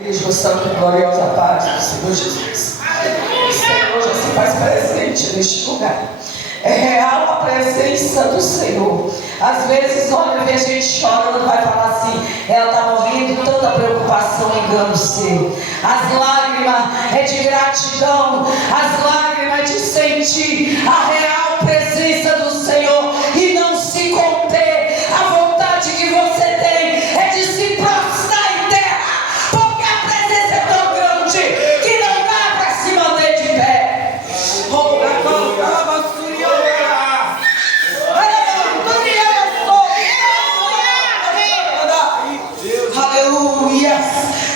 Igreja Santa e Gloriosa Paz do Senhor Jesus. O Senhor já se faz presente neste lugar. É real a presença do Senhor. Às vezes, olha, vê a gente chorando, vai falar assim: ela está morrendo, tanta preocupação, engano seu. As lágrimas é de gratidão, as lágrimas é de sentir a real presença do Senhor e não se conter. A vontade que você tem é de se prostrar em terra, porque a presença é tão grande que não dá para se manter de pé. Aleluia.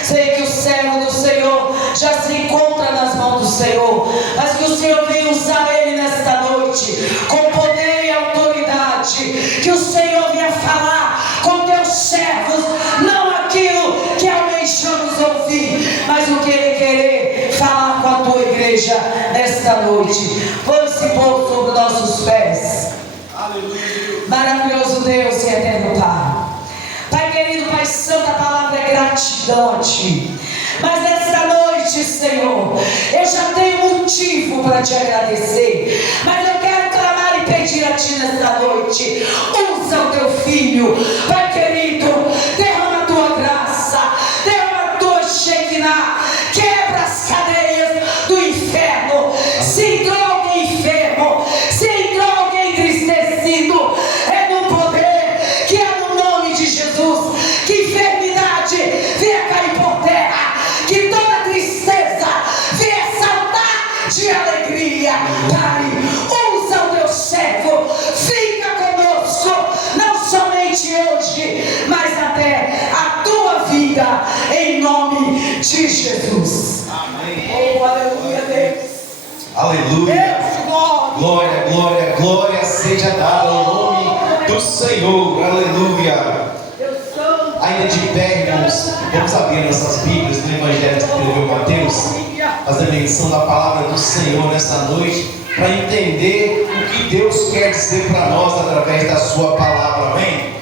Sei que o servo do Senhor já se encontra nas mãos do Senhor, mas que o Senhor venha usar ele nesta noite com poder e autoridade. Que o Senhor venha falar com teus servos, não aquilo que almejamos ouvir, mas o que ele querer falar com a tua igreja nesta noite. Vamos se pôr sobre nossos pés. Aleluia. Maravilhoso Deus e eterno Pai. Pai querido, Pai Santo, a palavra é gratidão a Ti. Mas nesta noite, Senhor, eu já tenho motivo para Te agradecer. Mas eu quero clamar e pedir a Ti nesta noite: usa o Teu Filho. Pai querido, derrama a Tua graça, derrama a Tua Shekinah, quebra as cadeias do inferno. Se entrou alguém enfermo, se entrou alguém entristecido, é no poder que é no nome de Jesus que enfermidade venha cair por terra, que toda tristeza venha saltar de alegria. Pai, usa o Teu servo, fica conosco, não somente hoje, mas até a Tua vida, em nome de Jesus. Amém. Oh, aleluia, Deus. Aleluia. Glória, glória, glória seja dada ao nome do Senhor. Aleluia. Ainda de pé, irmãos, vamos abrir nossas Bíblias no Evangelho que escreveu Mateus, fazer menção da palavra do Senhor nessa noite, para entender o que Deus quer dizer para nós através da sua palavra. Amém?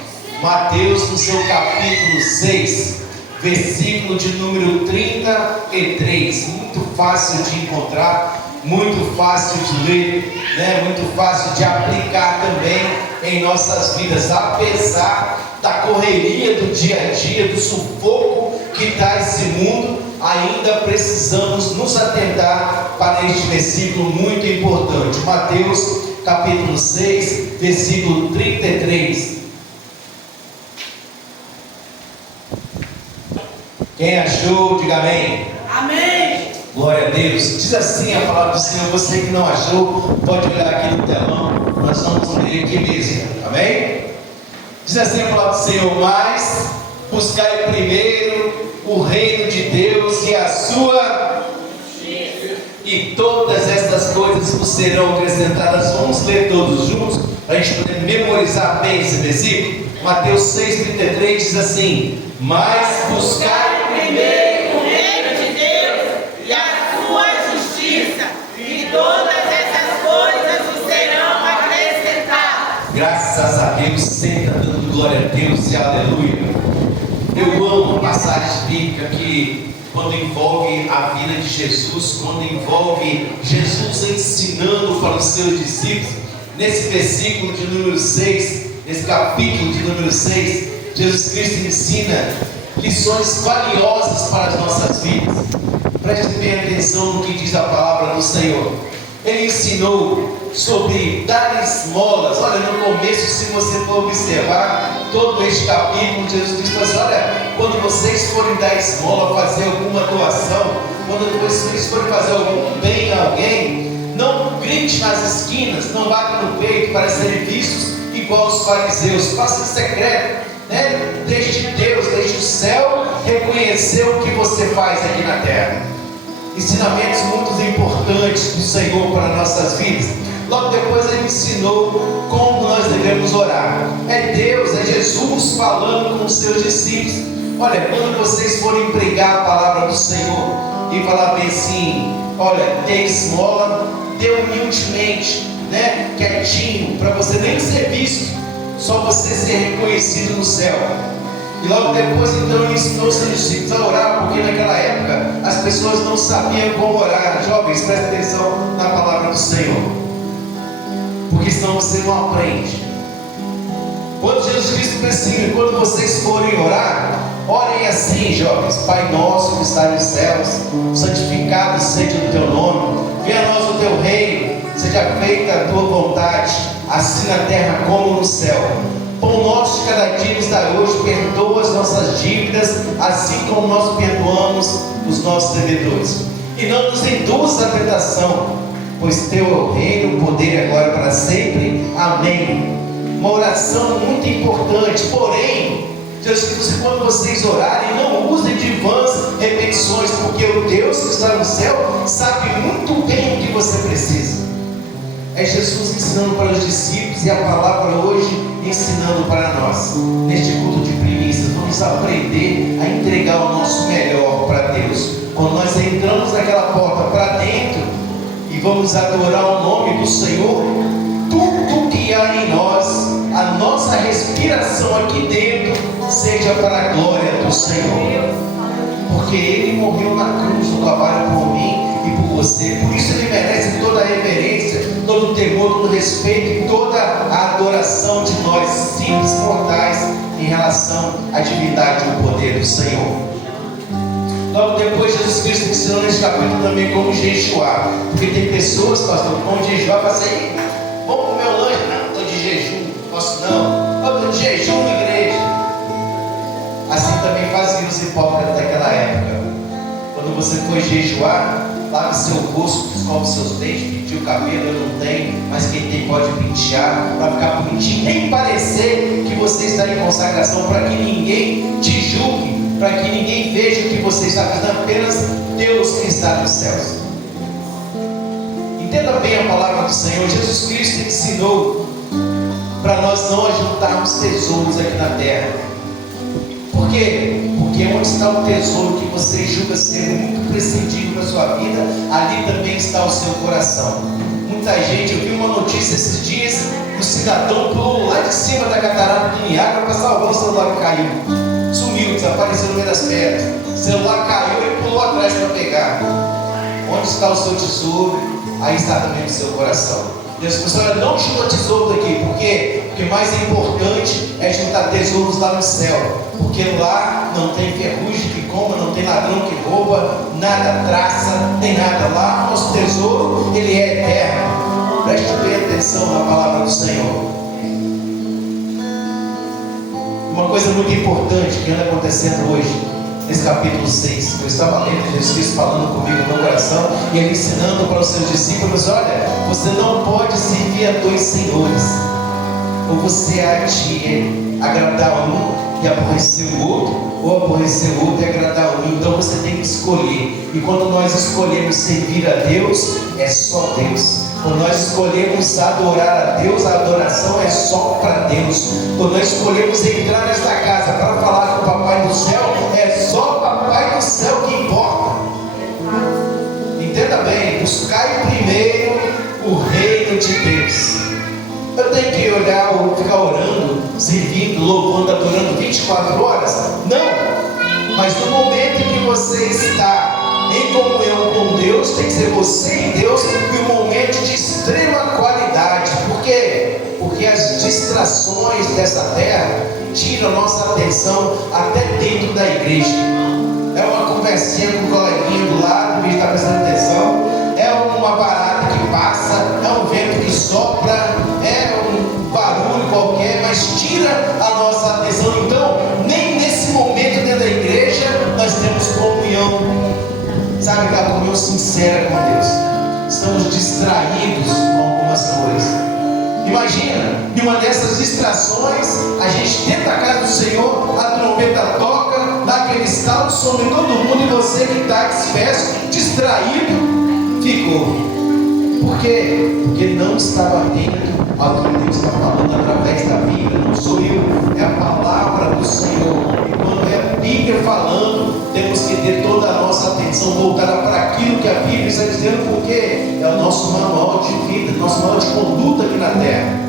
Mateus, no seu capítulo 6, versículo de número 33. Muito fácil de encontrar, muito fácil de ler, né? Muito fácil de aplicar também em nossas vidas, apesar da correria do dia a dia, do sufoco que está esse mundo. Ainda precisamos nos atentar para este versículo muito importante. Mateus capítulo 6, versículo 33. Quem achou, diga amém. Amém. Glória a Deus. Diz assim a palavra do Senhor. Você que não achou, pode olhar aqui no telão. Nós vamos ler aqui mesmo. Amém? Diz assim a palavra do Senhor: mas buscai primeiro o reino de Deus e a sua justiça, e todas estas coisas vos serão acrescentadas. Vamos ler todos juntos, para a gente poder memorizar bem esse versículo. Mateus 6,33 diz assim: mas buscai primeiro o reino de Deus e a sua justiça, e todas essas coisas vos serão acrescentadas. Graças a Deus, senta dando glória a Deus e aleluia. Eu amo a passagem bíblica que, quando envolve a vida de Jesus, quando envolve Jesus ensinando para os seus discípulos. Nesse versículo de número 6, nesse capítulo de número 6, Jesus Cristo ensina lições valiosas para as nossas vidas. Preste bem atenção no que diz a palavra do Senhor. Ele ensinou sobre dar esmolas. Olha, no começo, se você for observar todo este capítulo, Jesus diz assim: olha, quando vocês forem dar esmola, fazer alguma doação, quando vocês forem fazer algum bem a alguém, não grite nas esquinas, não bata no peito para serem vistos igual os fariseus. Faça em secreto, né? Deixe Deus, deixe o céu reconhecer o que você faz aqui na terra. Ensinamentos muito importantes do Senhor para nossas vidas. Logo depois ele ensinou como nós devemos orar. É Deus, é Jesus falando com os seus discípulos. Olha, quando vocês forem pregar a palavra do Senhor e falar bem assim: olha, dê esmola, dê humildemente, né? Quietinho, para você nem ser visto, só você ser reconhecido no céu. E logo depois, então, ele ensinou seus discípulos a orar, porque naquela época as pessoas não sabiam como orar. Jovens, prestem atenção na palavra do Senhor, porque senão você não aprende. Quando Jesus Cristo precisa, quando vocês forem orar, orem assim, jovens: Pai nosso que está nos céus, santificado seja o teu nome, venha a nós o teu reino, seja feita a tua vontade, assim na terra como no céu. Pão nosso de cada dia nos dá hoje, perdoa as nossas dívidas, assim como nós perdoamos os nossos devedores. E não nos induzas à tentação, pois teu é o reino, o poder e a glória para sempre. Amém. Uma oração muito importante. Porém, Jesus, quando vocês orarem, não usem de vãs repetições, porque o Deus que está no céu sabe muito bem o que você precisa. É Jesus ensinando para os discípulos, e a palavra hoje ensinando para nós. Neste culto de primícias, vamos aprender a entregar o nosso melhor para Deus. Quando nós entramos naquela porta para dentro e vamos adorar o nome do Senhor, tudo que há em nós, a nossa respiração aqui dentro, seja para a glória do Senhor. Porque Ele morreu na cruz do Calvário por mim e por você. Por isso Ele merece toda a reverência, todo o temor, todo o respeito e toda a adoração de nós simples mortais em relação à divindade e ao poder do Senhor. Logo depois, Jesus Cristo ensinou nesse capítulo também como jejuar. Porque tem pessoas, pastor, que vão jejuar para sair. Vamos comer um lanche? Não, estou de jejum. Posso não? Estou de jejum na igreja. Assim também faziam os hipócritas daquela época. Quando você for jejuar, lave seu rosto, escove seus dentes, penteie o cabelo. Eu não tenho, mas quem tem pode pentear, para ficar bonitinho, nem parecer que você está em consagração, para que ninguém te julgue, para que ninguém veja o que você está fazendo, apenas Deus que está nos céus. Entenda bem a palavra do Senhor. Jesus Cristo ensinou para nós não ajuntarmos tesouros aqui na terra. Por quê? Porque onde está o tesouro que você julga ser muito prescindível na sua vida, ali também está o seu coração. Muita gente, eu vi uma notícia esses dias, o cidadão pulou lá de cima da catarata do Niágara para salvar o celular que caiu. Sumiu, desapareceu no meio das pedras. O celular caiu e pulou atrás para pegar. Onde está o seu tesouro, aí está também o seu coração. Deus falou: olha, não junta tesouro daqui. Por quê? Porque mais importante é juntar tesouros lá no céu. Porque lá não tem ferrugem que coma, não tem ladrão que rouba, nada traça, nem nada. Lá nosso tesouro, ele é eterno. Preste bem atenção na palavra do Senhor. Uma coisa muito importante que anda acontecendo hoje, nesse capítulo 6, eu estava lendo Jesus Cristo falando comigo no meu coração, e ele ensinando para os seus discípulos: olha, você não pode servir a dois senhores. Ou você há de agradar um e aborrecer o outro, ou aborrecer o outro e agradar um. Então você tem que escolher. E quando nós escolhemos servir a Deus, é só Deus. Quando nós escolhemos adorar a Deus, a adoração é só para Deus. Quando nós escolhemos entrar nesta casa para falar com o Papai do Céu, é só o Papai do Céu que importa. Entenda bem: buscai primeiro o reino de Deus. Eu tenho que olhar ou ficar orando, servindo, louvando, adorando 24 horas? Não. Mas no momento em que você está em comunhão com Deus, tem que ser você e Deus, e um momento de extrema qualidade. Por quê? Porque as distrações dessa terra tiram a nossa atenção até dentro da igreja. É uma conversinha com o coleguinha do lado, em vez de estar prestando atenção. É uma barata que passa, é um vento que sopra, é um barulho qualquer, mas tira a nossa atenção. Então, nem nesse momento dentro da igreja nós temos comunhão, sabe, aquela comunhão sincera com Deus. Estamos distraídos com algumas coisas. Imagina, em uma dessas distrações, a gente dentro da casa do Senhor, a trombeta toca, dá aquele estalo, some todo mundo, e você que está disperso, distraído, ficou. Por quê? Porque não estava atento ao que Deus está falando através da Bíblia. Não sou eu, é a palavra do Senhor. E quando é a Bíblia falando, temos que ter toda a nossa atenção voltada para aquilo que a Bíblia está dizendo, porque é o nosso manual de vida, nosso manual de conduta aqui na terra.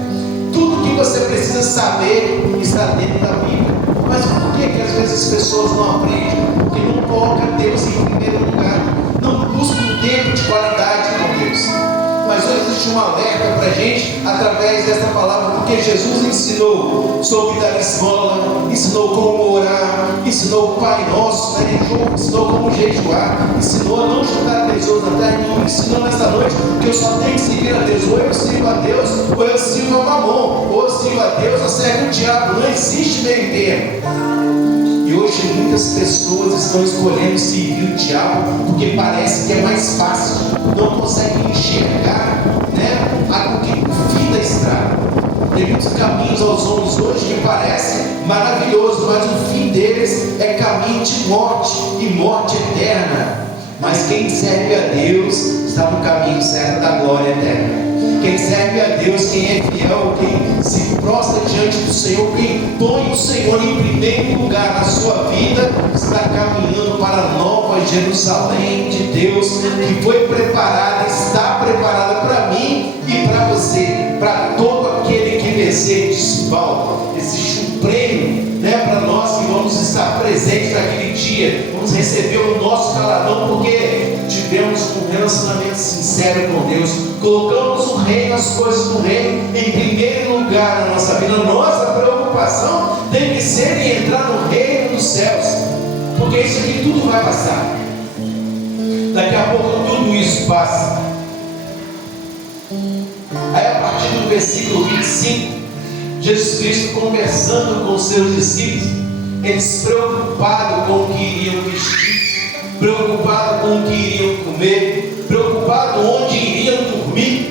Tudo que você precisa saber está dentro da Bíblia. Mas por que que às vezes as pessoas não aprendem? Porque não colocam Deus em primeiro lugar, não buscam um tempo de qualidade com Deus. Mas hoje existe um alerta para a gente através desta palavra, porque Jesus ensinou sobre dar esmola, ensinou como orar, ensinou o Pai Nosso, ensinou como jejuar, ensinou a não juntar tesouros na terra, não ensinou nesta noite que eu só tenho que seguir a Deus, ou eu sirvo a Deus, ou eu sirvo a Mamon, ou eu sirvo a Deus, ou servo o diabo, não existe meio termo. E hoje muitas pessoas estão escolhendo servir o diabo porque parece que é mais fácil, não conseguem enxergar, o fim da estrada. Tem muitos caminhos aos homens hoje que parecem maravilhosos, mas o fim deles é caminho de morte e morte eterna. Mas quem serve a Deus está no caminho certo da glória eterna. Quem serve a Deus, quem é fiel, quem se prostra diante do Senhor, quem põe o Senhor em primeiro lugar na sua vida, está caminhando para a nova Jerusalém de Deus, que foi preparada, está preparada para mim e para você, para todo aquele que vencer, disse Paulo. Existe um prêmio, para nós que vamos estar presentes naquele dia, vamos receber o nosso galardão, porque tivemos um relacionamento sincero com Deus, colocamos o reino, as coisas do reino em primeiro lugar na nossa vida. Nossa preocupação tem que ser em entrar no reino dos céus, porque isso aqui tudo vai passar, daqui a pouco tudo isso passa. Aí a partir do versículo 25, Jesus Cristo conversando com os seus discípulos, eles preocupados com o que iriam vestir, preocupados com o que iriam comer, preocupados onde iriam dormir.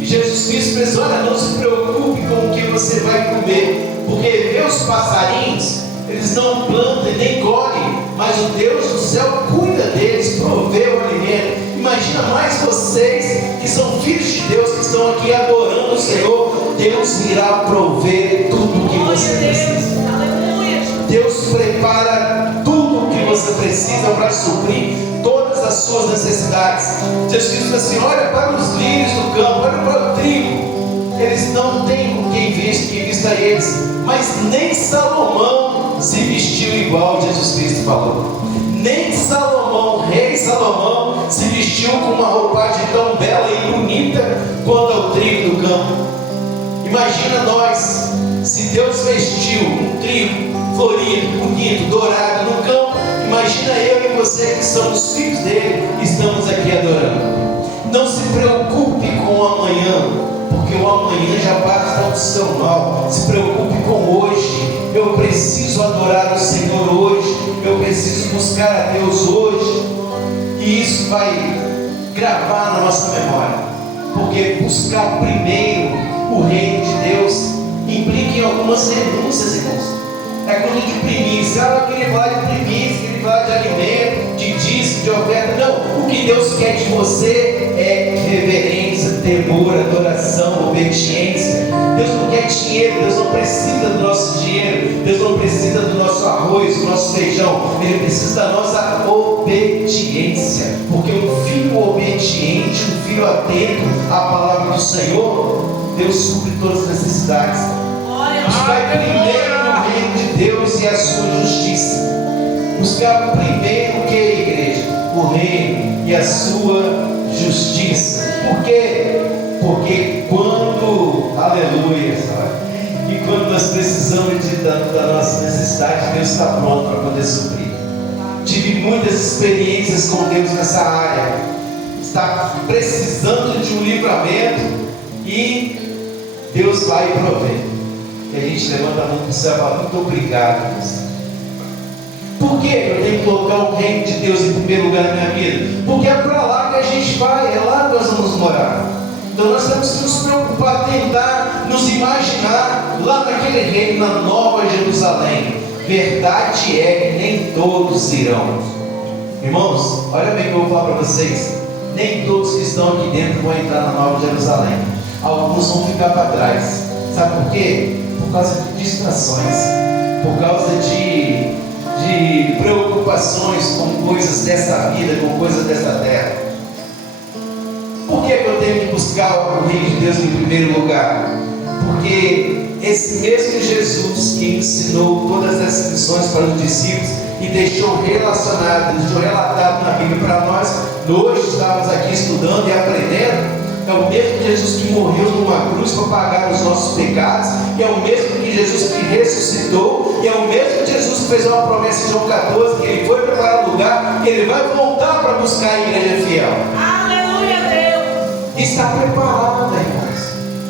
E Jesus Cristo pensou: olha, não se preocupe com o que você vai comer, porque meus passarinhos, eles não plantam e nem colhem, mas o Deus do céu cuida deles, provê o alimento. Imagina mais vocês que são filhos de Deus, que estão aqui adorando o Senhor. Deus irá prover tudo o que você precisa. Deus prepara tudo o que você precisa para suprir todas as suas necessidades. Jesus diz assim: olha para os lírios do campo, olha para o trigo, eles não têm com quem vista eles, mas nem Salomão se vestiu igual Jesus Cristo falou. Nem Salomão, rei Salomão, se vestiu com uma roupagem tão bela e bonita quanto ao trigo do campo. Imagina nós, se Deus vestiu um trigo florido, bonito, dourado no campo, imagina eu e você que somos filhos dele, estamos aqui adorando. Não se preocupe com o amanhã, porque o amanhã já basta o seu mal. Se preocupe com hoje. Eu preciso adorar o Senhor hoje, eu preciso buscar a Deus hoje, e isso vai gravar na nossa memória, porque buscar primeiro o reino de Deus implica em algumas renúncias, irmãos. É coisa de primícia. Eu queria falar de primícia, queria falar de alimento, de dízimo, de oferta. Não, o que Deus quer de você é reverência, temor, adoração, obediência. Deus não quer dinheiro, Deus não precisa do nosso dinheiro, Deus não precisa do nosso arroz, do nosso feijão. Ele precisa da nossa obediência, porque um filho obediente, um filho atento à palavra do Senhor, Deus supre todas as necessidades. Buscar primeiro o reino de Deus e a sua justiça. Buscar primeiro o que, igreja? O reino e a sua justiça. Por quê? Porque quando, aleluia, sabe? E quando nós precisamos da nossa necessidade, Deus está pronto para poder suprir. Tive muitas experiências com Deus nessa área. Está precisando de um livramento e Deus vai prover. E a gente levanta a mão para o céu e fala: muito obrigado, Deus. Por que eu tenho que colocar o reino de Deus em primeiro lugar na minha vida? Porque é para lá que a gente vai, é lá que nós vamos morar. Então nós temos que nos preocupar, tentar nos imaginar lá naquele reino, na nova Jerusalém. Verdade é que nem todos irão. Irmãos, olha bem o que eu vou falar para vocês. Nem todos que estão aqui dentro vão entrar na nova Jerusalém. Alguns vão ficar para trás. Sabe por quê? Por causa de distrações, por causa de preocupações com coisas dessa vida, com coisas dessa terra. Por que eu tenho que buscar o reino de Deus em primeiro lugar? Porque esse mesmo Jesus que ensinou todas essas lições para os discípulos e deixou relacionado, deixou relatado na Bíblia para nós, hoje estamos aqui estudando e aprendendo, é o mesmo Jesus que morreu numa cruz para pagar os nossos pecados, é o mesmo que Jesus que ressuscitou, e é o mesmo Jesus que fez uma promessa em João 14, que ele foi preparar um lugar, que ele vai voltar para buscar a igreja fiel. Aleluia, Deus. Está preparada, irmãos.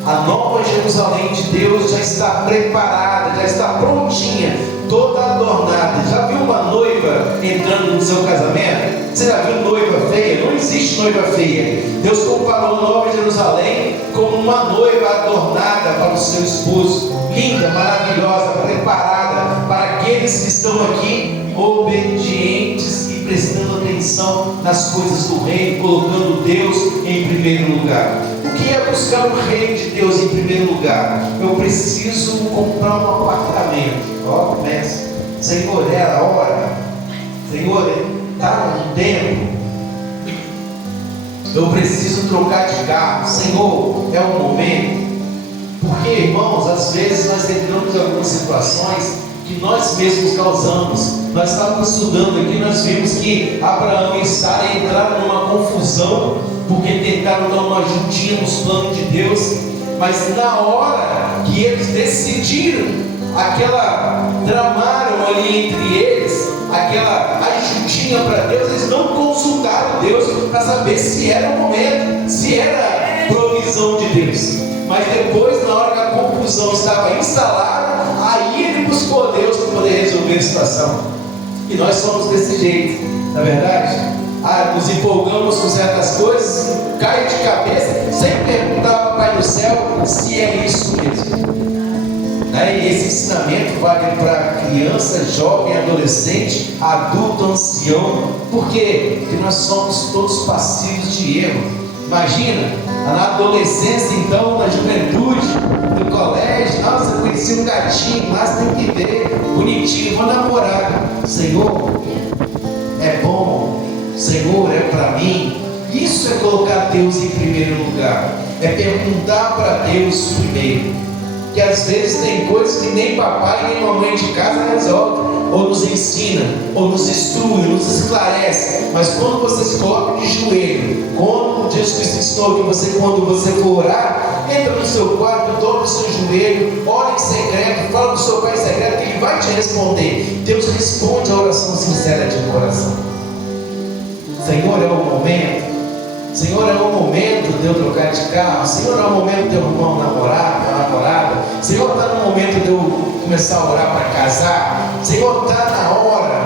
A nova Jerusalém de Deus já está preparada, já está prontinha, toda adornada. Já viu uma noiva entrando no seu casamento? Você já viu noiva feia? Não existe noiva feia. Deus comparou a nova Jerusalém como uma noiva adornada para o seu esposo, linda, maravilhosa, preparada para aqueles que estão aqui obedientes e prestando atenção nas coisas do reino, colocando Deus em primeiro lugar. O que é buscar o reino de Deus em primeiro lugar? Eu preciso comprar um apartamento. Ó, começa. Senhor, é a hora. Senhor, está no tempo. Eu preciso trocar de carro. Senhor, é o momento. Porque, irmãos, às vezes nós entramos em algumas situações que nós mesmos causamos. Nós estávamos estudando aqui, nós vimos que Abraão e Sara entraram numa confusão, porque tentaram dar uma ajudinha nos planos de Deus, mas na hora que eles decidiram, tramaram ali entre eles, aquela ajudinha para Deus, eles não consultaram Deus para saber se era o momento, se era provisão de Deus. Mas depois, na hora que a confusão estava instalada, aí ele buscou Deus para poder resolver a situação. E nós somos desse jeito, não é verdade? Nos empolgamos com certas coisas, cai de cabeça, sem perguntar ao Pai do céu se é isso mesmo. E esse ensinamento vale para criança, jovem, adolescente, adulto, ancião. Por quê? Porque nós somos todos passivos de erro. Imagina, na adolescência, então, na juventude, no colégio, nossa, eu conheci um gatinho, mas tem que ver, bonitinho, vou namorar. Senhor, é bom, Senhor, é para mim. Isso é colocar Deus em primeiro lugar, é perguntar para Deus primeiro. Que às vezes tem coisas que nem papai nem mamãe de casa resolve, ou nos ensina, ou nos instrui, ou nos esclarece. Mas quando você se coloca de joelho, como Jesus ensinou que você, quando você for orar, entra no seu quarto, dobra o seu joelho, ora em secreto, fala com o seu Pai em secreto, que Ele vai te responder. Deus responde a oração sincera de um coração. Senhor, é o momento. Senhor, é o momento de eu trocar de carro. Senhor, é o momento de eu arrumar um namorado, uma namorada. Senhor, está no momento de eu começar a orar para casar. Senhor, está na hora.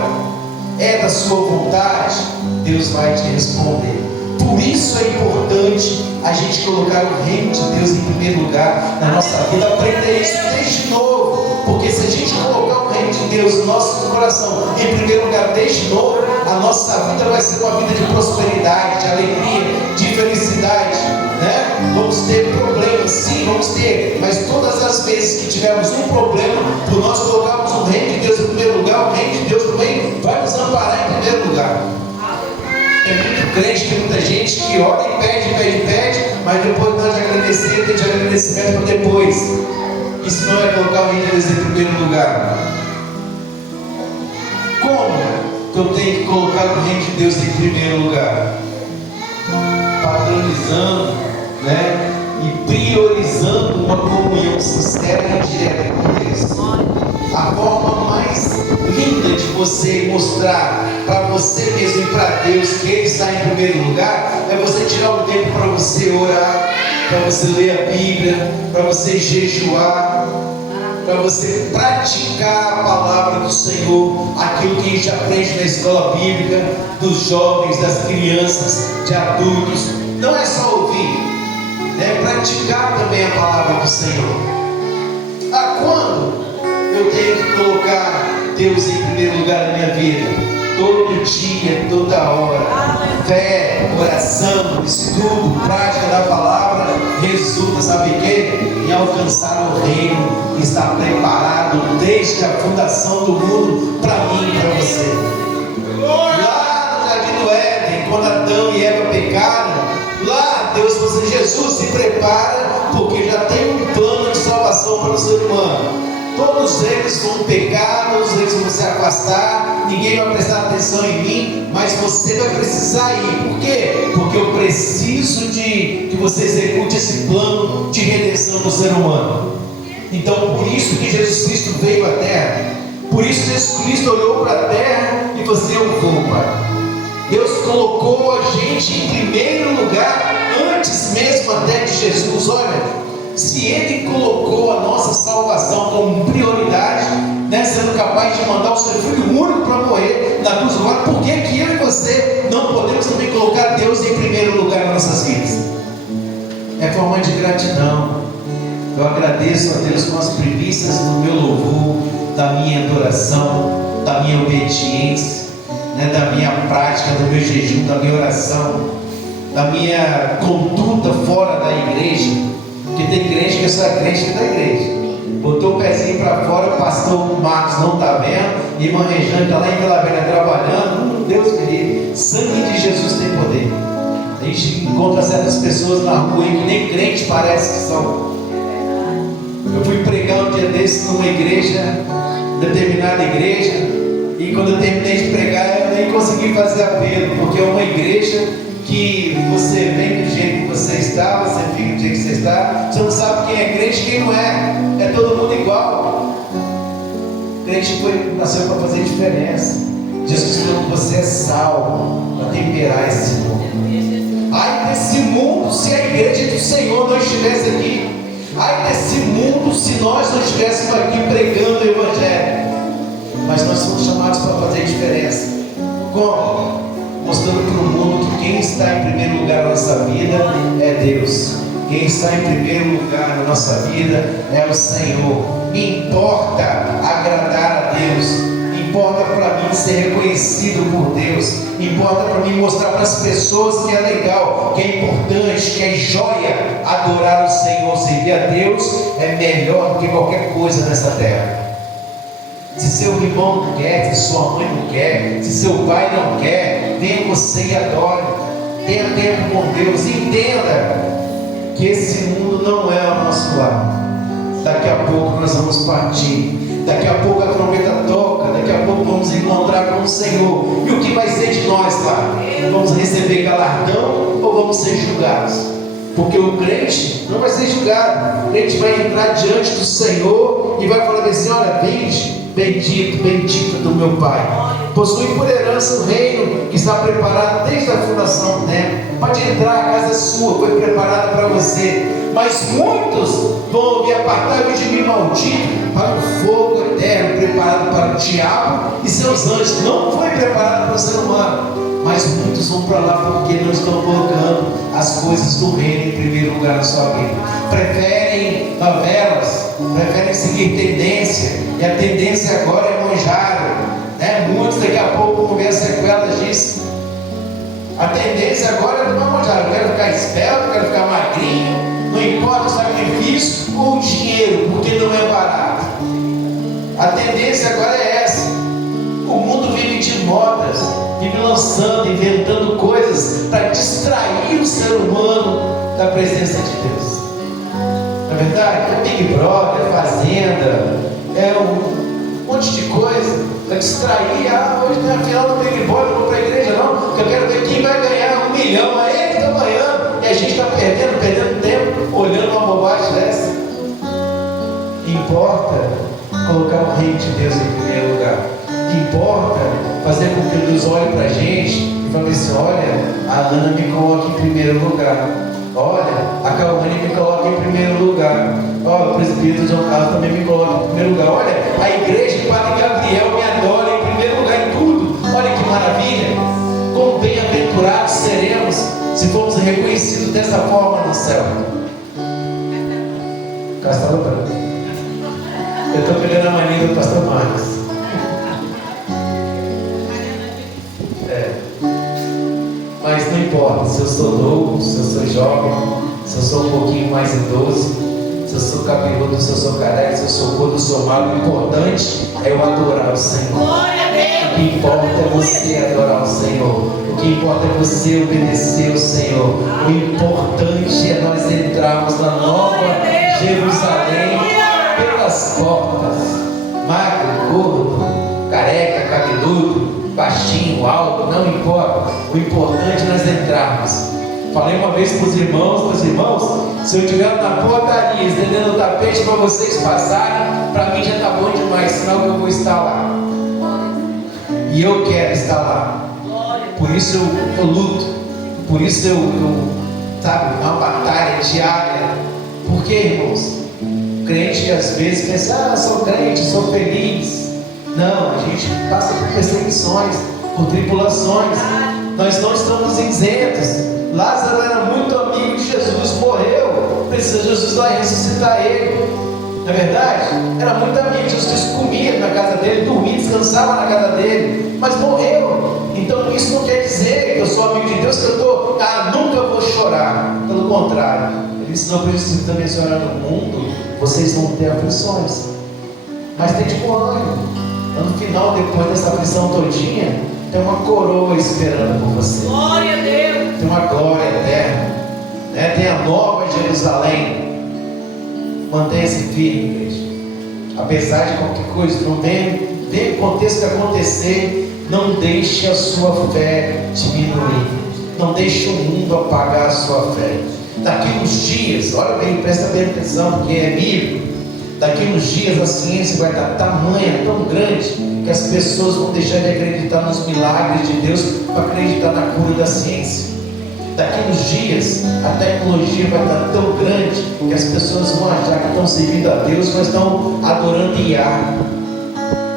É da sua vontade. Deus vai te responder. Por isso é importante a gente colocar o reino de Deus em primeiro lugar na nossa vida. Aprender isso desde novo. Porque se a gente colocar o reino de Deus no nosso coração em primeiro lugar desde novo, a nossa vida vai ser uma vida de prosperidade, de alegria, de felicidade, né? Vamos ter problemas, sim, vamos ter, mas todas as vezes que tivermos um problema, por nós colocarmos o reino de Deus em primeiro lugar, o reino de Deus também vai nos amparar em primeiro lugar. É muito crente, tem muita gente que ora e pede, mas depois nós de agradecer, tem de agradecimento para depois. Isso não é colocar o reino de Deus em primeiro lugar. Como que eu tenho que colocar o reino de Deus em primeiro lugar? Padronizando, né? E priorizando uma comunhão sincera e direta com Deus. A forma mais linda de você mostrar para você mesmo e para Deus que Ele está em primeiro lugar é você tirar um tempo para você orar, para você ler a Bíblia, para você jejuar, para você praticar a palavra do Senhor, aquilo que a gente aprende na escola bíblica, dos jovens, das crianças, de adultos. Não é só ouvir, é praticar também a palavra do Senhor. Quando eu tenho que colocar Deus em primeiro lugar na minha vida? Todo dia, toda hora. Fé, oração, estudo, prática da palavra resulta, sabe o quê? Em alcançar o reino que está preparado desde a fundação do mundo para mim e para você. Lá no Jardim do Éden, quando Adão e Eva pecaram, lá Deus falou assim: Jesus, se prepara, porque já tem um plano de salvação para os ser humano. Todos eles vão pecar, todos eles vão se afastar, ninguém vai prestar atenção em mim, mas você vai precisar ir. Por quê? Porque eu preciso de que você execute esse plano de redenção do ser humano. Então, por isso que Jesus Cristo veio à terra. Por isso Jesus Cristo olhou para a terra e falou assim: eu vou, Pai. Deus colocou a gente em primeiro lugar, antes mesmo até de Jesus. Olha, se Ele colocou a nossa salvação como prioridade, né, sendo capaz de mandar o seu Filho único para morrer na cruz do Calvário, por que que eu e você não podemos também colocar Deus em primeiro lugar nas nossas vidas? É forma de gratidão. Eu agradeço a Deus com as primícias do meu louvor, da minha adoração, da minha obediência, né, da minha prática, do meu jejum, da minha oração, da minha conduta fora da igreja. Porque tem crente que é só crente da igreja. Botou o pezinho para fora, o pastor Marcos não está vendo, e irmã Rejane está lá em Vila Velha trabalhando. Deus me livre, sangue de Jesus tem poder. A gente encontra certas pessoas na rua aí que nem crente parece que são. Eu fui pregar um dia desses numa igreja, determinada igreja, e quando eu terminei de pregar, eu nem consegui fazer apelo, porque é uma igreja que você vem do jeito que você está, você fica do jeito que você está, você não sabe quem é crente e quem não é, é todo mundo igual. O crente nasceu para fazer diferença. Jesus falou que você é sal para temperar esse mundo. Ai desse mundo se a igreja do Senhor não estivesse aqui. Ai desse mundo se nós não estivéssemos aqui pregando o Evangelho. Mas nós somos chamados para fazer diferença. Como? Mostrando para o mundo que quem está em primeiro lugar na nossa vida é Deus. Quem está em primeiro lugar na nossa vida é o Senhor. Importa agradar a Deus. Importa para mim ser reconhecido por Deus. Importa para mim mostrar para as pessoas que é legal, que é importante, que é joia adorar o Senhor. Servir a Deus é melhor do que qualquer coisa nessa terra. Se seu irmão não quer, se sua mãe não quer, se seu pai não quer, venha você e adore. Tenha tempo com Deus. Entenda que esse mundo não é o nosso lar. Daqui a pouco nós vamos partir. Daqui a pouco a trombeta toca. Daqui a pouco vamos encontrar com o Senhor. E o que vai ser de nós lá? Vamos receber galardão ou vamos ser julgados? Porque o crente não vai ser julgado. O crente vai entrar diante do Senhor e vai falar assim: olha, bendito, bendito do meu Pai, possui por herança o reino que está preparado desde a fundação do tempo. Pode entrar, a casa é sua, foi preparada para você. Mas muitos vão ouvir: apartai-vos de mim, maldito, para o fogo eterno preparado para o diabo e seus anjos. Não foi preparado para o ser humano, mas muitos vão para lá porque não estão colocando as coisas do reino em primeiro lugar na sua vida. Preferem novelas, preferem seguir tendência, e a tendência agora é manjar, né? Muitos daqui a pouco vão ver as sequelas disso. A tendência agora é não manjar. Eu quero ficar esbelto, eu quero ficar magrinho, não importa o sacrifício ou o dinheiro, porque não é barato. A tendência agora é essa. O mundo vive de modas, vive lançando, inventando coisas para distrair o ser humano da presença de Deus. Na verdade, é Big Brother, é Fazenda, é um monte de coisa para distrair. Hoje tem a final do Big Brother, não vou para a igreja não, porque eu quero ver quem vai ganhar 1 milhão. É ele que está ganhando e a gente está perdendo tempo olhando uma bobagem dessa. Importa colocar o reino de Deus em primeiro lugar. Importa fazer com que Deus olhe para a gente e fale assim: olha, a Ana me coloca em primeiro lugar. Olha, a Calvânia me coloca em primeiro lugar. Olha, o presbítero João Carlos também me coloca em primeiro lugar. Olha, a igreja de Padre Gabriel me adora em primeiro lugar em tudo. Olha que maravilha. Quão bem-aventurados seremos se formos reconhecidos dessa forma no céu. Pastor Branco, eu estou pegando a mania do pastor Marcos. Mas não importa se eu sou novo, se eu sou jovem, se eu sou um pouquinho mais idoso, se eu sou cabeludo, se eu sou careca, se eu sou gordo, se eu sou magro. O importante é eu adorar o Senhor. O que importa é você adorar o Senhor. O que importa é você obedecer ao Senhor. O importante é nós entrarmos na nova Jerusalém pela das portas, magro, gordo, careca, cabeludo, baixinho, alto, não importa. O importante é nós entrarmos. Falei uma vez para os irmãos, se eu estiver na portaria estendendo o tapete para vocês passarem, para mim já está bom demais, senão eu vou estar lá. E eu quero estar lá. Por isso eu luto. Por isso sabe, uma batalha diária. Por quê, irmãos? O crente às vezes pensa, sou crente, sou feliz. Não, a gente passa por perseguições, por tribulações. Nós não estamos isentos. Lázaro era muito amigo de Jesus, morreu. Precisa Jesus vai ressuscitar ele. Não é verdade? Era muito amigo. Jesus comia na casa dele, dormia, descansava na casa dele, mas morreu. Então isso não quer dizer que eu sou amigo de Deus, que eu estou, nunca vou chorar. Pelo contrário, ele ensinou para Jesus também: chorar no mundo, vocês vão ter aflições, mas tem de bom ânimo. No final, depois dessa aflição todinha, tem uma coroa esperando por você. Glória a Deus. Tem uma glória eterna, né? Tem a nova Jerusalém. Mantenha-se firme, igreja. Apesar de qualquer coisa, não tem o contexto que acontecer, não deixe a sua fé diminuir. Não deixe o mundo apagar a sua fé. Daqui uns dias, olha bem, presta bem atenção, porque é bíblico. Daqui uns dias a ciência vai dar tamanha tão grande que as pessoas vão deixar de acreditar nos milagres de Deus para acreditar na cura da ciência. Daqui uns dias a tecnologia vai estar tão grande que as pessoas vão achar que estão servindo a Deus, mas estão adorando IA.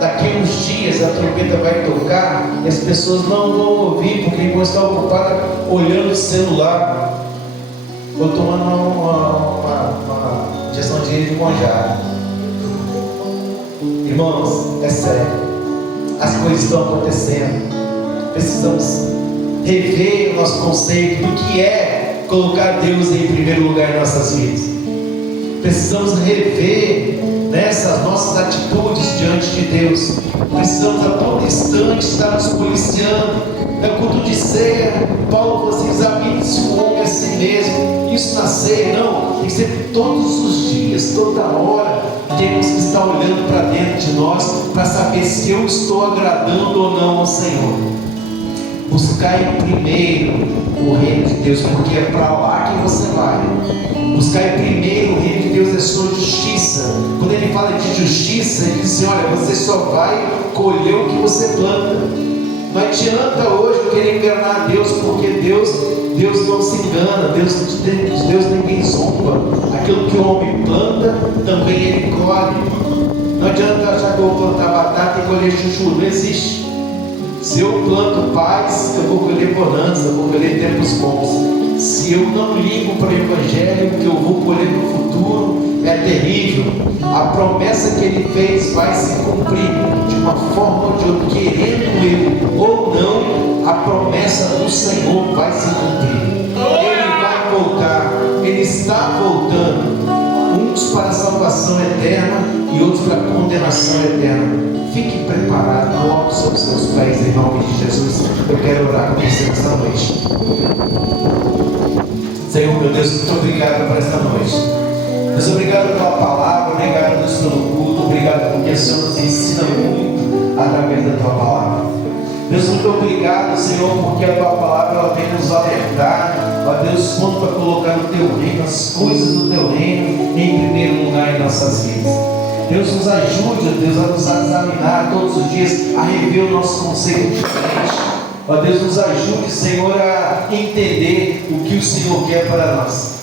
Daqui uns dias a trombeta vai tocar e as pessoas não vão ouvir porque vão estar ocupadas olhando o celular ou tomando uma ingestão de monjada. Irmãos, é sério, as coisas estão acontecendo. Precisamos rever o nosso conceito do que é colocar Deus em primeiro lugar em nossas vidas. Precisamos rever essas nossas atitudes diante de Deus. Precisamos a todo instante estar nos policiando. É culto de ceia, Paulo falou assim: examine-se o homem a si mesmo. Isso na ceia não, tem que ser todos os dias, toda hora. Temos que estar olhando para dentro de nós para saber se eu estou agradando ou não ao Senhor. Buscar em primeiro o reino de Deus, porque é para lá que você vai. Buscar em primeiro o reino de Deus é sua justiça. Quando ele fala de justiça, ele diz assim: olha, você só vai colher o que você planta. Não adianta hoje eu querer enganar a Deus, porque Deus não se engana, Deus ninguém zomba. Aquilo que o homem planta, também ele colhe. Não adianta achar que eu vou plantar batata e colher chuchu, não existe. Se eu planto paz, eu vou colher bonança, eu vou colher tempos bons. Se eu não ligo para o Evangelho, o que eu vou colher no futuro é terrível. A promessa que ele fez vai se cumprir de uma forma ou de outra, querendo ele ou não, a promessa do Senhor vai se cumprir. Ele vai voltar, ele está voltando, uns para a salvação eterna e outros para a condenação eterna. Fique preparado, coloque sobre os seus pés em nome de Jesus. Eu quero orar com você nesta noite. Senhor, meu Deus, muito obrigado por esta noite. Deus, obrigado pela palavra, obrigado, Deus, pelo culto, obrigado porque o Senhor nos ensina muito através da tua palavra. Deus, muito obrigado, Senhor, porque a tua palavra ela vem nos alertar, ó Deus, quanto para colocar no teu reino, as coisas do teu reino em primeiro lugar em nossas vidas. Deus, nos ajude, Deus, a nos examinar todos os dias, a rever o nosso conceito diferente. Ó Deus, nos ajude, Senhor, a entender o que o Senhor quer para nós.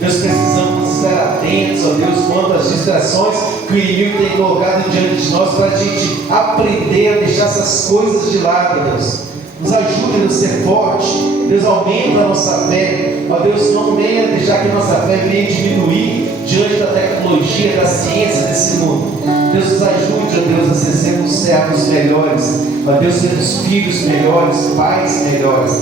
Deus, precisamos estar atentos, ó Deus, quanto às distrações que o inimigo tem colocado diante de nós, para a gente aprender a deixar essas coisas de lado, Deus. Nos ajude a ser forte. Deus, aumenta a nossa fé. Ó Deus, não venha deixar que a nossa fé venha diminuir diante da tecnologia, da ciência desse mundo. Deus, nos ajude, ó Deus, a sermos servos melhores. Ó Deus, sermos filhos melhores, pais melhores.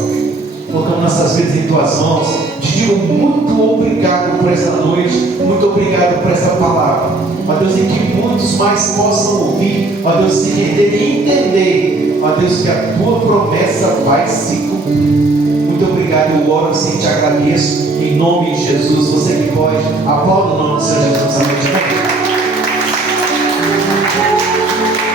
Colocamos nossas vidas em tuas mãos. Te digo muito obrigado por essa noite, muito obrigado por essa palavra. Ó Deus, em que muitos mais possam ouvir, ó Deus, se render e entender, ó Deus, que a tua promessa vai se cumprir. Muito obrigado, eu oro assim, te agradeço, em nome de Jesus. Você que pode, aplauda o nome do Senhor Jesus. Amém. Aleluia.